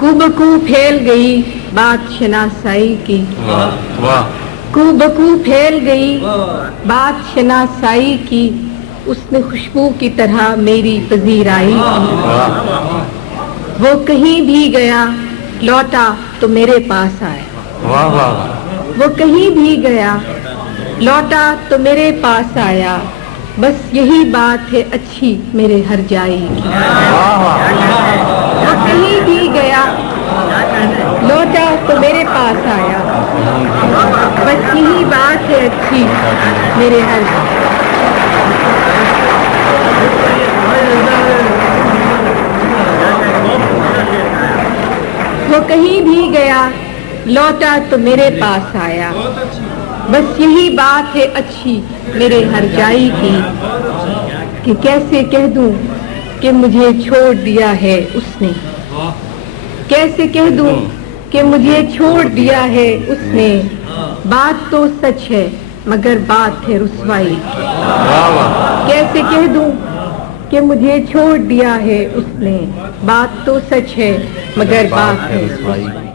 कुबकू फैल गई बात शनासाई की, कुबकू फैल गई बात शनासाई की, उसने खुशबू की तरह मेरी पजीराई की। वो कहीं भी गया लौटा तो मेरे पास आया, वो कहीं भी गया लौटा तो मेरे पास आया, बस यही बात है अच्छी मेरे हर जाई की। वो कहीं भी गया लौटा तो मेरे पास आया, बस यही बात है अच्छी मेरे हर वो कहीं भी गया लौटा तो मेरे पास आया, बस यही बात है अच्छी मेरे हर जाई की। कि कैसे कह दूं कि मुझे छोड़ दिया है उसने, कैसे कह दूं कि मुझे छोड़ दिया है उसने, बात तो सच है मगर बात है रुसवाई की। कैसे कह दूं कि मुझे छोड़ दिया है उसने, बात तो सच है मगर बात है रुसवाई।